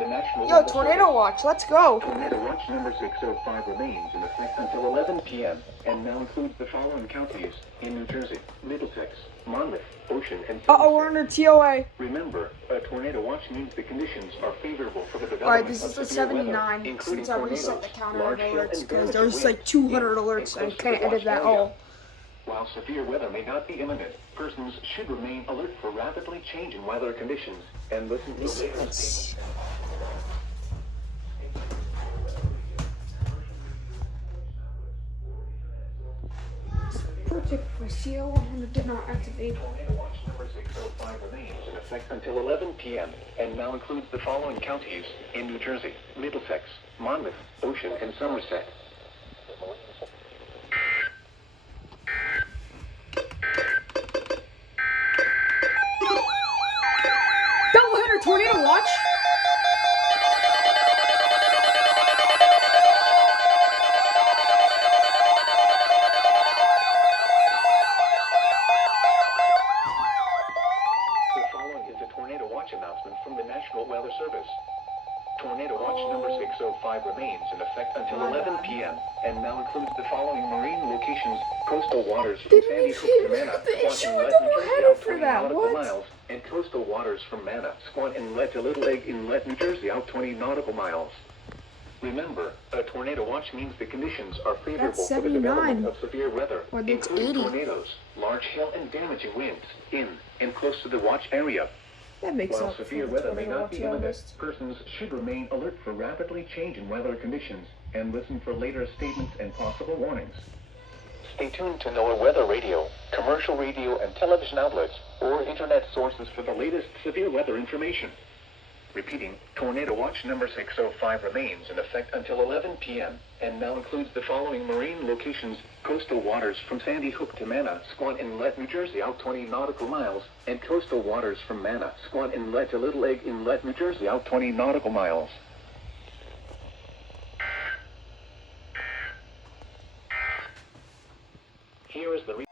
from the National Yo, Weather tornado Service. watch. Let's go. Tornado watch number 605 remains in effect until 11 p.m. and now includes the following counties in New Jersey: Middlesex, Monmouth, Ocean, and Somerset. We're under TOA. Remember, a tornado watch means the conditions are favorable for the development Alright, this of is the severe weather, 79 including since I reset tornadoes, the counter of large hail, alerts and because damaging there's like winds 200 in alerts and and I close to can't the edit watch that area. all. While severe weather may not be imminent, persons should remain alert for rapidly changing weather conditions and listen to later Let's Project for CO100 did not activate. Tornado watch number 605 remains in effect until 11 p.m. and now includes the following counties in New Jersey: Middlesex, Monmouth, Ocean, and Somerset. Doubleheader tornado watch. The following is a tornado watch announcement from the National Weather Service. Tornado watch number 605 remains in effect until 11 p.m. and now includes the following marine locations: coastal waters from Sandy Hook to Manna, Squat Inlet, New Jersey, out 20 nautical miles, and coastal waters from Manna, Squat Inlet to Little Egg Inlet, New Jersey, out 20 nautical miles. Remember, a tornado watch means the conditions are favorable for the development of severe weather, including tornadoes, large hail, and damaging winds in and close to the watch area. That makes While up for severe the weather may tornado not be watch imminent, list. persons should remain alert for rapidly changing weather conditions and listen for later statements and possible warnings. Stay tuned to NOAA Weather Radio, commercial radio and television outlets, or internet sources for the latest severe weather information. Repeating, tornado watch number 605 remains in effect until 11 p.m. and now includes the following marine locations: coastal waters from Sandy Hook to Manna, Squat Inlet, New Jersey, out 20 nautical miles, and coastal waters from Manna, Squat Inlet to Little Egg Inlet, New Jersey, out 20 nautical miles. Here is the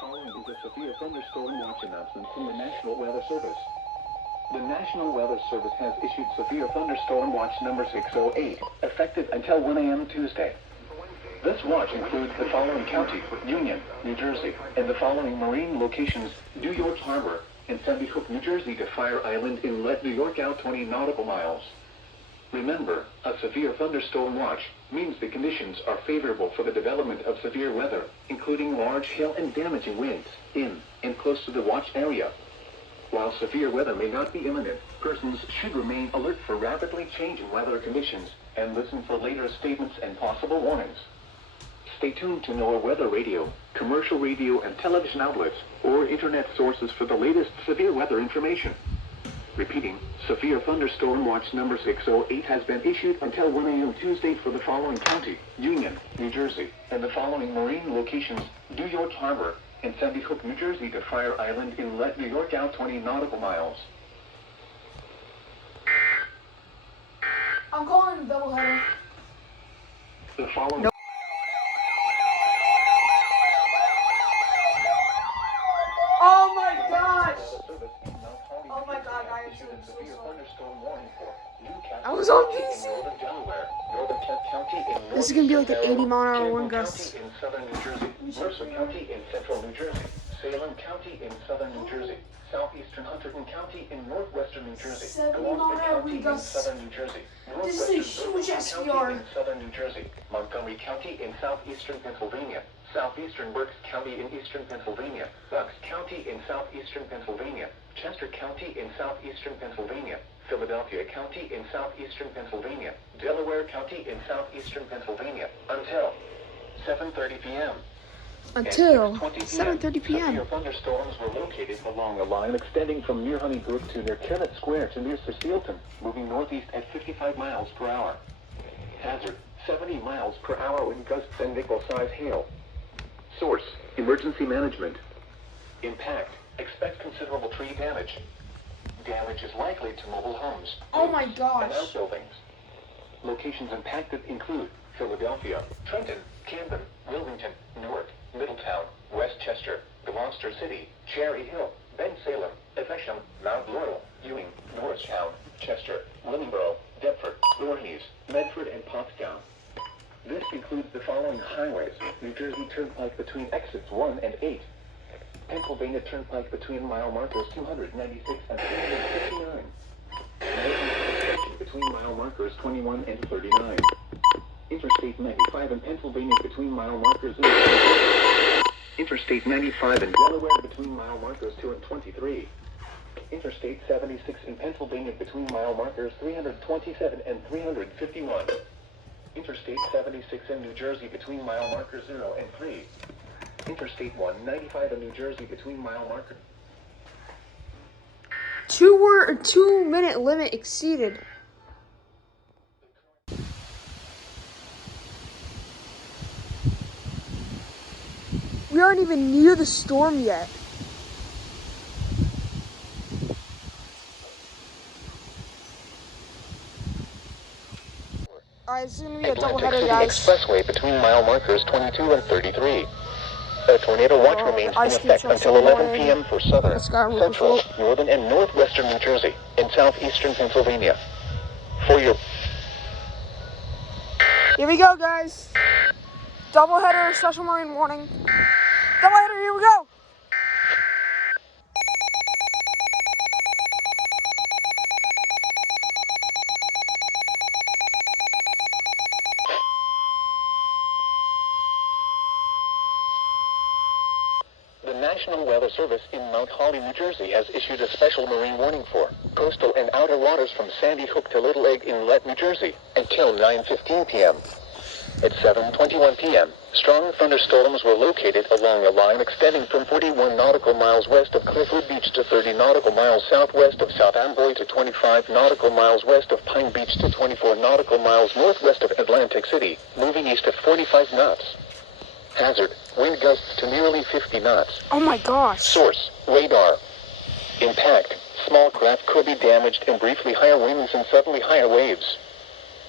following is a severe thunderstorm watch announcement from the National Weather Service. The National Weather Service has issued severe thunderstorm watch number 608, effective until 1 a.m. Tuesday. This watch includes the following county: Union, New Jersey, and the following marine locations: New York Harbor and Sandy Hook, New Jersey to Fire Island Inlet, New York, out 20 nautical miles. Remember, a severe thunderstorm watch means the conditions are favorable for the development of severe weather, including large hail and damaging winds in and close to the watch area. While severe weather may not be imminent, persons should remain alert for rapidly changing weather conditions and listen for later statements and possible warnings. Stay tuned to NOAA Weather Radio, commercial radio and television outlets, or internet sources for the latest severe weather information. Repeating, severe thunderstorm watch number 608 has been issued until 1 a.m. Tuesday for the following county: Union, New Jersey, and the following marine locations: New York Harbor and Sandy Hook, New Jersey to Fire Island Inlet, New York, out 20 nautical miles. I'm calling a doubleheader. The following... Nope. Oh my gosh! Oh my god, I am so sorry. I was on PC. This is gonna be like an 80 mile an hour wind gust. In southern New Jersey, Mercer County in central New Jersey, Salem County in southern New Jersey, southeastern Hunterdon County in northwestern New Jersey, 70 mile an Gloucester hour County wind in gusts. southern New Jersey, This is a huge northwestern SVR. County in southern New Jersey, Montgomery County in southeastern Pennsylvania, southeastern Berks County in eastern Pennsylvania, Bucks County in southeastern Pennsylvania, Chester County in southeastern Pennsylvania, Philadelphia County in southeastern Pennsylvania, Delaware County in southeastern Pennsylvania, until 7:30 p.m. Until 7:30 7:30 p.m. Severe thunderstorms were located along a line extending from near Honeybrook to near Kennett Square to near Cecilton, moving northeast at 55 miles per hour. Hazard: 70 miles per hour wind gusts and nickel-size hail. Source: Emergency Management. Impact: expect considerable tree damage. Damage is likely to mobile homes, Oh my and gosh. outbuildings. Locations impacted include Philadelphia, Trenton, Camden, Wilmington, Newark, Middletown, Westchester, Gloucester City, Cherry Hill, Bensalem, Evesham, Mount Laurel, Ewing, Norristown, Chester, Willingboro, Deptford, Voorhees, Medford, and Pottstown. This includes the following highways: New Jersey Turnpike between exits 1 and 8. Pennsylvania Turnpike between mile markers 296 and 359. Maryland between mile markers 21 and 39. Interstate 95 in Pennsylvania between mile markers 0 and 8. Interstate 95 in Delaware between mile markers 2 and 23. Interstate 76 in Pennsylvania between mile markers 327 and 351. Interstate 76 in New Jersey between mile markers 0 and 3. Interstate 195 in New Jersey between mile markers. 2 minute limit exceeded. We aren't even near the storm yet. Alright, this is going to be a doubleheader, guys. Expressway between mile markers 22 and 33. A tornado watch remains in effect until 11 p.m. for southern, central, northern, and northwestern New Jersey and southeastern Pennsylvania. For your... Here we go, guys. Doubleheader, special marine warning. Doubleheader, here we go. The National Weather Service in Mount Holly, New Jersey has issued a special marine warning for coastal and outer waters from Sandy Hook to Little Egg Inlet, New Jersey until 9:15 p.m. At 7:21 p.m., strong thunderstorms were located along a line extending from 41 nautical miles west of Cliffwood Beach to 30 nautical miles southwest of South Amboy to 25 nautical miles west of Pine Beach to 24 nautical miles northwest of Atlantic City, moving east at 45 knots. Hazard, wind gusts to nearly 50 knots. Oh my gosh. Source, radar. Impact, small craft could be damaged and briefly higher winds and suddenly higher waves.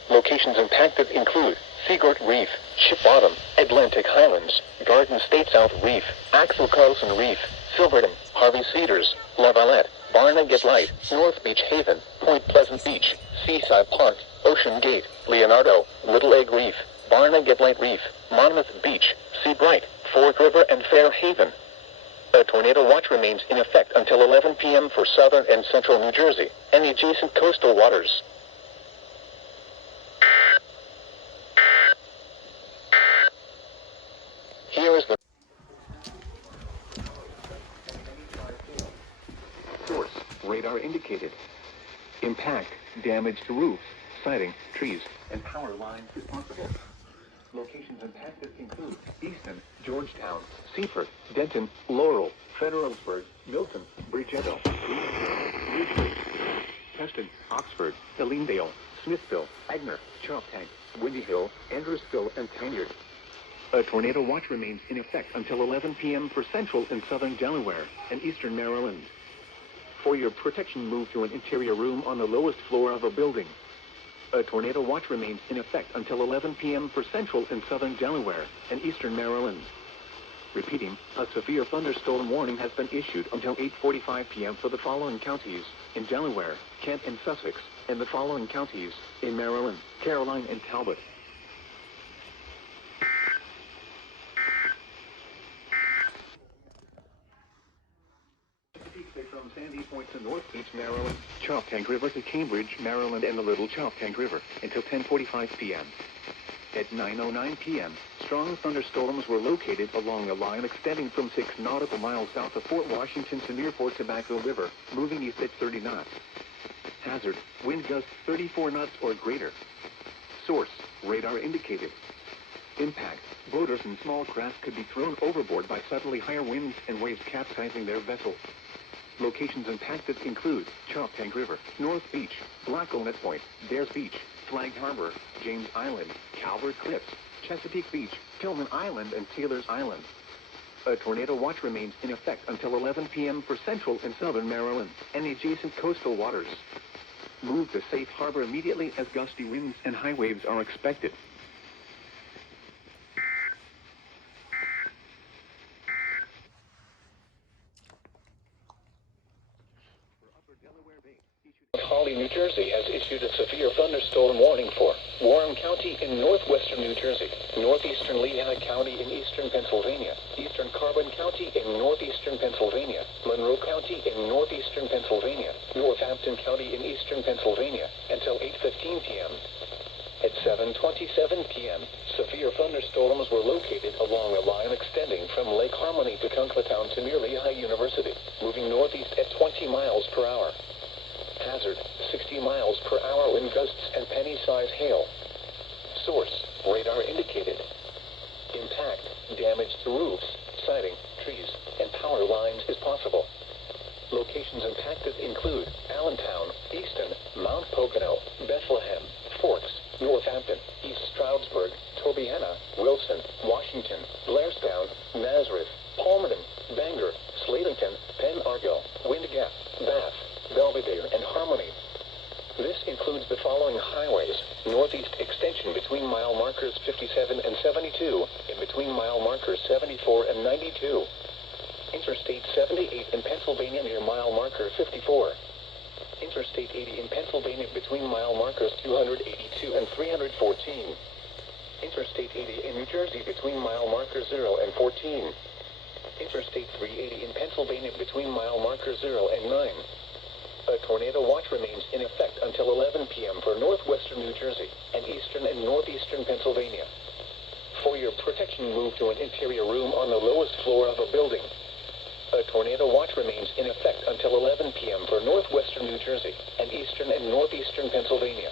Locations impacted include Seagort Reef, Ship Bottom, Atlantic Highlands, Garden State South Reef, Axel Carlson Reef, Silverton, Harvey Cedars, La Valette, Barnegat Light, North Beach Haven, Point Pleasant Beach, Seaside Park, Ocean Gate, Leonardo, Little Egg Reef, Barnegat Light Reef, Monmouth Beach, Sea Bright, Fork River, and Fair Haven. A tornado watch remains in effect until 11 p.m. for southern and central New Jersey and the adjacent coastal waters. Here is the source, radar indicated. Impact, damage to roofs, siding, trees, and power lines is possible. Locations impacted include Easton, Georgetown, Seaford, Denton, Laurel, Federalsburg, Milton, Bridgetto, Ridgely, Preston, Oxford, Elendale, Smithville, Agner, Choptank, Windy Hill, Andrewsville, and Tanyard. A tornado watch remains in effect until 11 p.m. for central and southern Delaware and eastern Maryland. For your protection, move to an interior room on the lowest floor of a building. A tornado watch remains in effect until 11 p.m. for central and southern Delaware and eastern Maryland. Repeating, a severe thunderstorm warning has been issued until 8:45 p.m. for the following counties in Delaware, Kent, and Sussex, and the following counties in Maryland, Caroline, and Talbot. From Sandy Point to North Beach, Maryland, Choptank River to Cambridge, Maryland, and the Little Choptank River until 10:45 p.m. At 9:09 p.m., strong thunderstorms were located along a line extending from 6 nautical miles south of Fort Washington to near Fort Tobacco River, moving east at 30 knots. Hazard, wind gusts 34 knots or greater. Source, radar indicated. Impact, boaters and small craft could be thrown overboard by suddenly higher winds and waves capsizing their vessels. Locations impacted include Choptank River, North Beach, Blackownet Point, Dares Beach, Flag Harbor, James Island, Calvert Cliffs, Chesapeake Beach, Tillman Island, and Taylor's Island. A tornado watch remains in effect until 11 p.m. for central and southern Maryland and the adjacent coastal waters. Move to safe harbor immediately as gusty winds and high waves are expected. Holly, New Jersey has issued a severe thunderstorm warning for Warren County in northwestern New Jersey, northeastern Lehigh County in eastern Pennsylvania, eastern Carbon County in northeastern Pennsylvania, Monroe County in northeastern Pennsylvania, Northampton County in eastern Pennsylvania, until 8:15 p.m. At 7:27 p.m., severe thunderstorms were located along a line extending from Lake Harmony to Kunklatown to near Lehigh University, moving northeast at 20 miles per hour. Hazard, 60 miles per hour wind gusts and penny-size hail. Source, radar indicated. Impact, damage to roofs, siding, trees, and power lines is possible. Locations impacted include Allentown, Easton, Mount Pocono, Bethlehem, Forks, Northampton, East Stroudsburg, Tobyhanna, Wilson, Washington, Blairstown, Nazareth, Palmerton, Bangor, Slatington, Penn Argyll, Wind Gap, Bath, Belvedere, and Harmony. This includes the following highways: northeast extension between mile markers 57 and 72, and between mile markers 74 and 92. Interstate 78 in Pennsylvania near mile marker 54. Interstate 80 in Pennsylvania between mile markers 282 and 314. Interstate 80 in New Jersey between mile markers 0 and 14. Interstate 380 in Pennsylvania between mile markers 0 and 9. A tornado watch remains in effect until 11 p.m. for northwestern New Jersey and eastern and northeastern Pennsylvania. For your protection, move to an interior room on the lowest floor of a building. A tornado watch remains in effect until 11 p.m. for northwestern New Jersey and eastern and northeastern Pennsylvania.